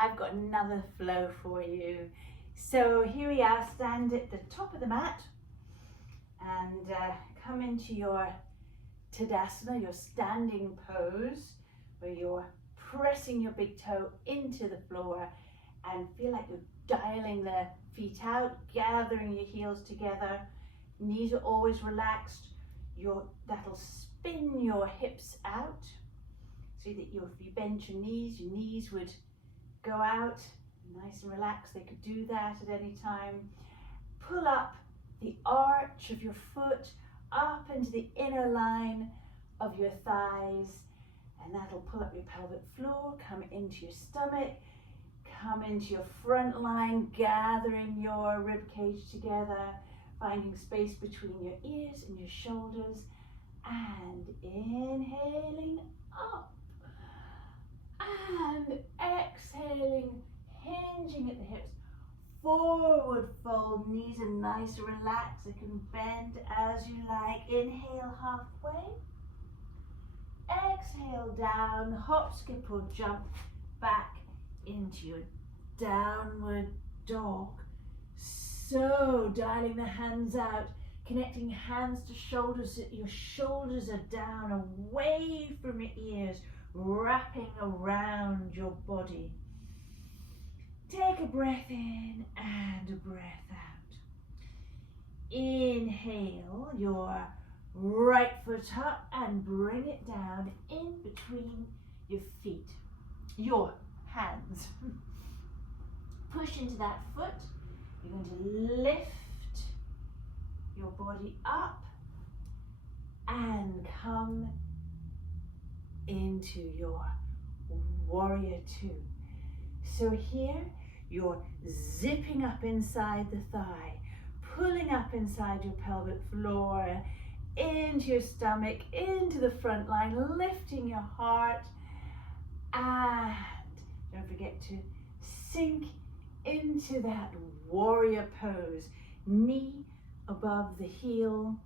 I've got another flow for you. So here we are, stand at the top of the mat and come into your Tadasana, your standing pose, where you're pressing your big toe into the floor and feel like you're dialing the feet out, gathering your heels together. Knees are always relaxed. That'll spin your hips out so that if you bend your knees would go out nice and relaxed. They could do that at any time. Pull up the arch of your foot up into the inner line of your thighs, and that'll pull up your pelvic floor, come into your stomach, come into your front line, gathering your rib cage together, finding space between your ears and your shoulders, and inhaling up and exhaling, hinging at the hips, forward fold, knees are nice and relaxed. They can bend as you like. Inhale halfway, exhale down, hop, skip or jump back into your downward dog. So dialing the hands out, connecting hands to shoulders so that your shoulders are down, away from your ears, wrapping around your body. Take a breath in and a breath out. Inhale your right foot up and bring it down in between your feet, your hands. Push into that foot. You're going to lift your body up and come into your warrior two. So here you're zipping up inside the thigh, pulling up inside your pelvic floor, into your stomach, into the front line, lifting your heart, and don't forget to sink into that warrior pose. Knee above the heel,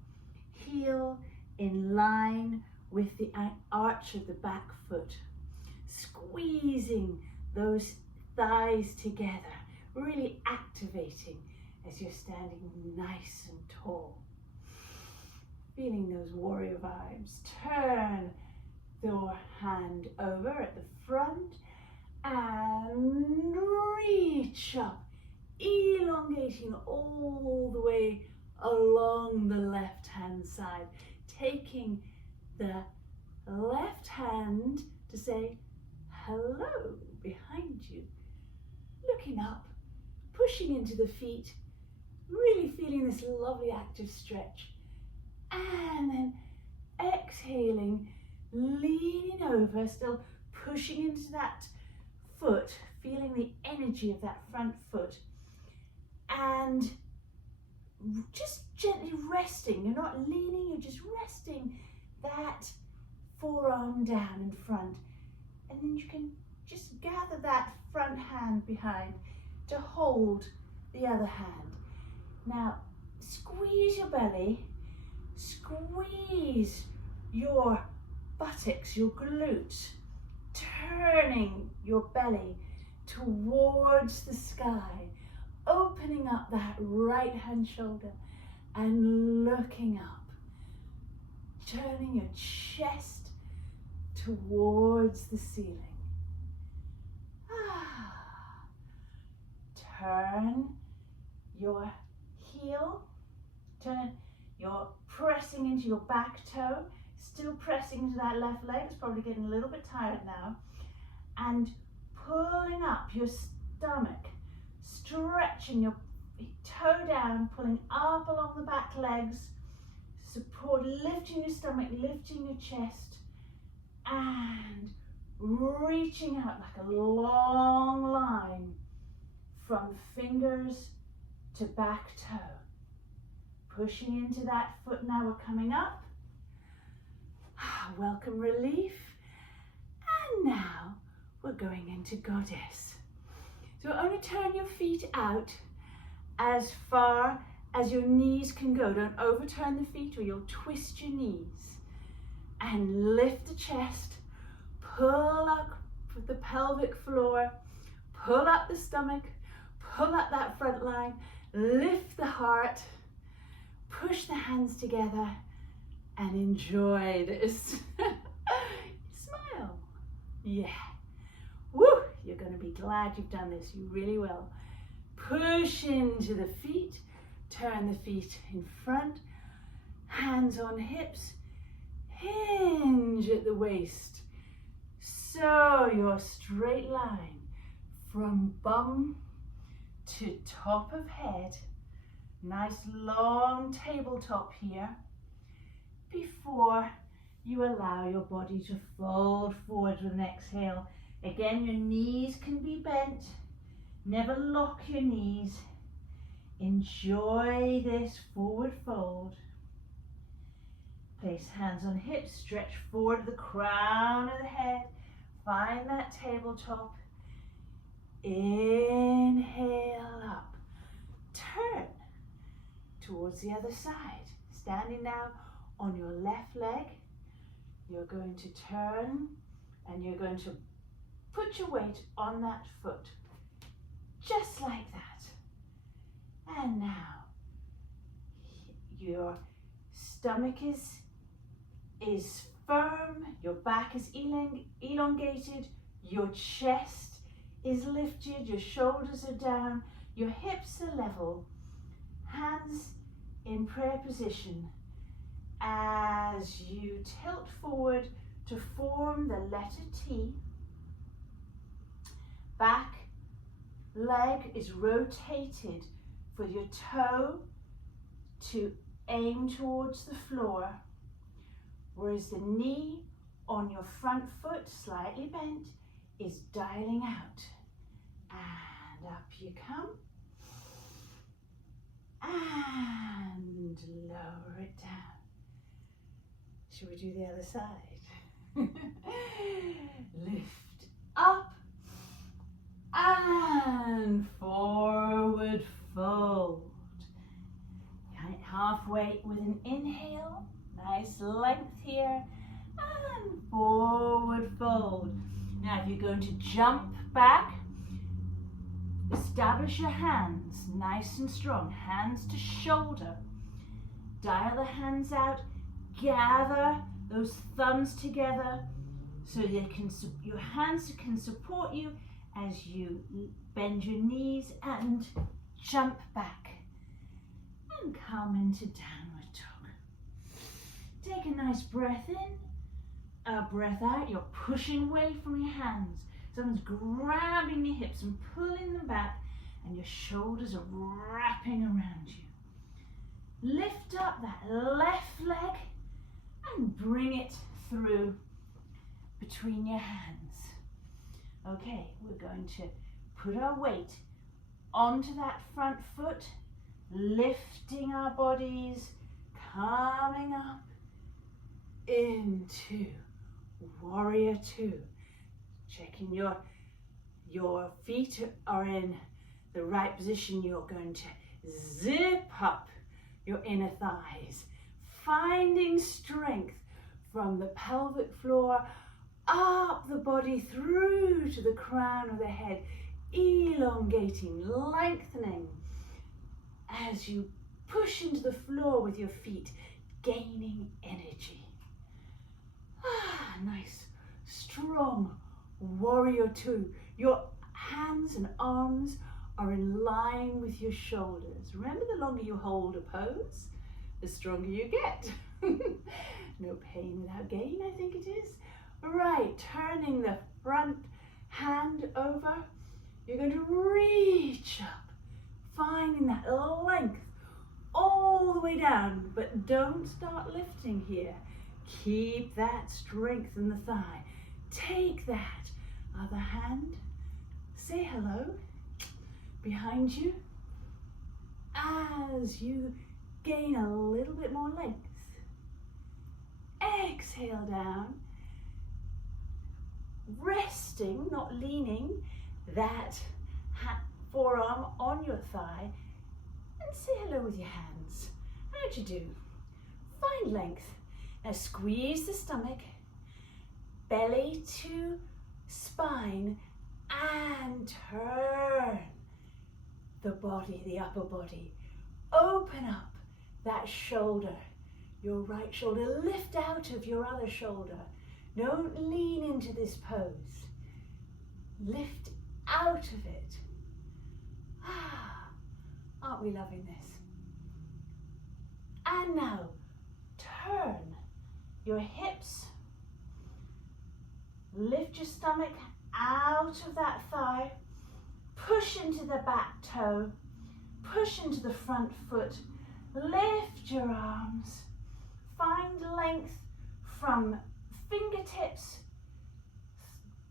heel in line with the arch of the back foot, squeezing those thighs together, really activating as you're standing nice and tall. Feeling those warrior vibes. Turn your hand over at the front and reach up, elongating all the way along the left hand side, taking the left hand to say hello behind you, looking up, pushing into the feet, really feeling this lovely active stretch, and then exhaling, leaning over, still pushing into that foot, feeling the energy of that front foot, and just gently resting. You're not leaning, you're just resting that forearm down in front, and then you can just gather that front hand behind to hold the other hand. Now squeeze your belly, squeeze your buttocks, your glutes, turning your belly towards the sky, opening up that right hand shoulder and looking up, turning your chest towards the ceiling. Turn your heel, you're pressing into your back toe, still pressing into that left leg. It's probably getting a little bit tired now, and pulling up your stomach, stretching your toe down, pulling up along the back legs, support, lifting your stomach, lifting your chest, and reaching out like a long line from fingers to back toe. Pushing into that foot now, we're coming up. Welcome relief. And now we're going into goddess. So only turn your feet out as far as your knees can go. Don't overturn the feet or you'll twist your knees. And lift the chest, pull up with the pelvic floor, pull up the stomach, pull up that front line, lift the heart, push the hands together, and enjoy this. Smile. Yeah. Woo! You're going to be glad you've done this. You really will. Push into the feet. Turn the feet in front. Hands on hips. Hinge at the waist. So your straight line from bum to top of head. Nice long tabletop here before you allow your body to fold forward with an exhale. Again, your knees can be bent. Never lock your knees. Enjoy this forward fold. Place hands on hips, stretch forward the crown of the head. Find that tabletop. Inhale up. Turn towards the other side. Standing now on your left leg. You're going to turn and you're going to put your weight on that foot. Just like that. And now your stomach is firm, your back is elongated, your chest is lifted, your shoulders are down, your hips are level, hands in prayer position as you tilt forward to form the letter T. Back leg is rotated for your toe to aim towards the floor, whereas the knee on your front foot, slightly bent, is dialing out. And up you come. And lower it down. Should we do the other side? Lift up and forward fold. Halfway with an inhale. Nice length here. And forward fold. Now if you're going to jump back, establish your hands nice and strong. Hands to shoulder. Dial the hands out. Gather those thumbs together so they can, your hands can support you as you bend your knees and jump back. And come into downward dog. Take a nice breath in, a breath out. You're pushing away from your hands. Someone's grabbing your hips and pulling them back, and your shoulders are wrapping around you. Lift up that left leg and bring it through between your hands. Okay, we're going to put our weight onto that front foot, lifting our bodies, coming up into warrior two. Checking your feet are in the right position. You're going to zip up your inner thighs, finding strength from the pelvic floor up the body through to the crown of the head, elongating, lengthening as you push into the floor with your feet, gaining energy. Nice, strong warrior two. Your hands and arms are in line with your shoulders. Remember, the longer you hold a pose, the stronger you get. No pain without gain, I think it is. Right, turning the front hand over. You're going to reach up, finding that length all the way down, but don't start lifting here. Keep that strength in the thigh. Take that other hand, say hello behind you as you gain a little bit more length. Exhale down, resting, not leaning, that forearm on your thigh, and say hello with your hands. How'd you do? Find length. Now squeeze the stomach, belly to spine, and turn the body, the upper body. Open up that shoulder, your right shoulder. Lift out of your other shoulder. Don't lean into this pose. Lift out of it. Ah, aren't we loving this? And now turn your hips. Lift your stomach out of that thigh. Push into the back toe. Push into the front foot. Lift your arms. Find length from fingertips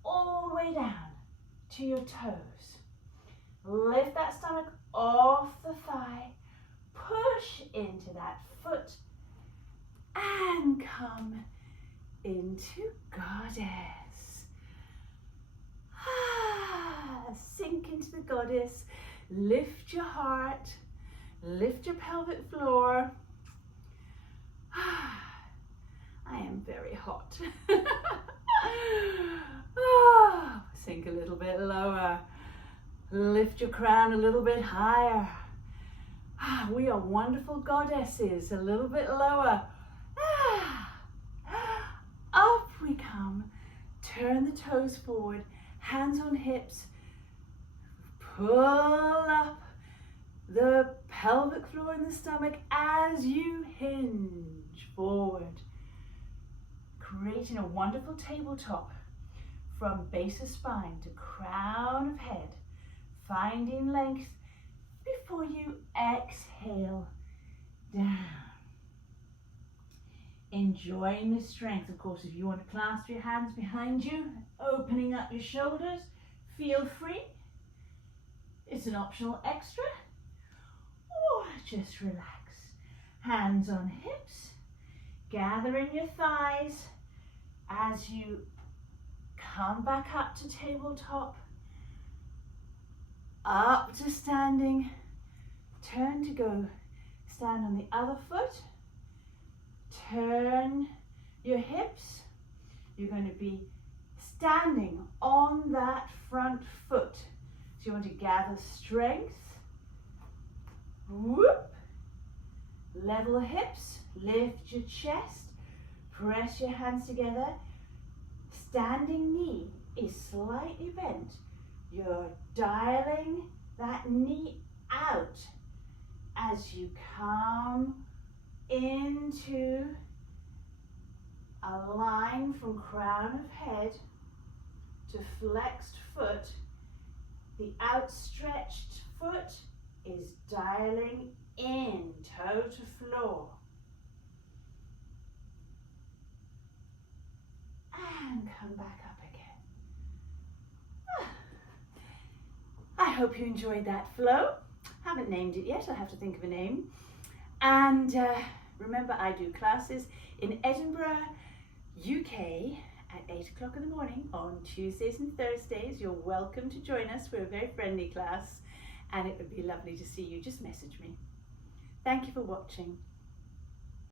all the way down to your toes. Lift that stomach off the thigh. Push into that foot and come into goddess. Sink into the goddess. Lift your heart. Lift your pelvic floor. I am very hot. Sink a little bit lower. Lift your crown a little bit higher. We are wonderful goddesses. A little bit lower. Up we come. Turn the toes forward. Hands on hips. Pull up the pelvic floor and the stomach as you hinge forward. Creating a wonderful tabletop from base of spine to crown of head. Finding length before you exhale down. Enjoying the strength. Of course, if you want to clasp your hands behind you, opening up your shoulders, feel free. It's an optional extra. Or just relax. Hands on hips. Gathering your thighs as you come back up to tabletop. Up to standing. Turn to go stand on the other foot. Turn your hips. You're going to be standing on that front foot. So you want to gather strength. Whoop. Level the hips. Lift your chest. Press your hands together. Standing knee is slightly bent. You're dialing that knee out as you come into a line from crown of head to flexed foot. The outstretched foot is dialing in, toe to floor. And come back up again. I hope you enjoyed that flow. Haven't named it yet, I'll have to think of a name. And remember, I do classes in Edinburgh, UK at 8 o'clock in the morning on Tuesdays and Thursdays. You're welcome to join us. We're a very friendly class and it would be lovely to see you. Just message me. Thank you for watching.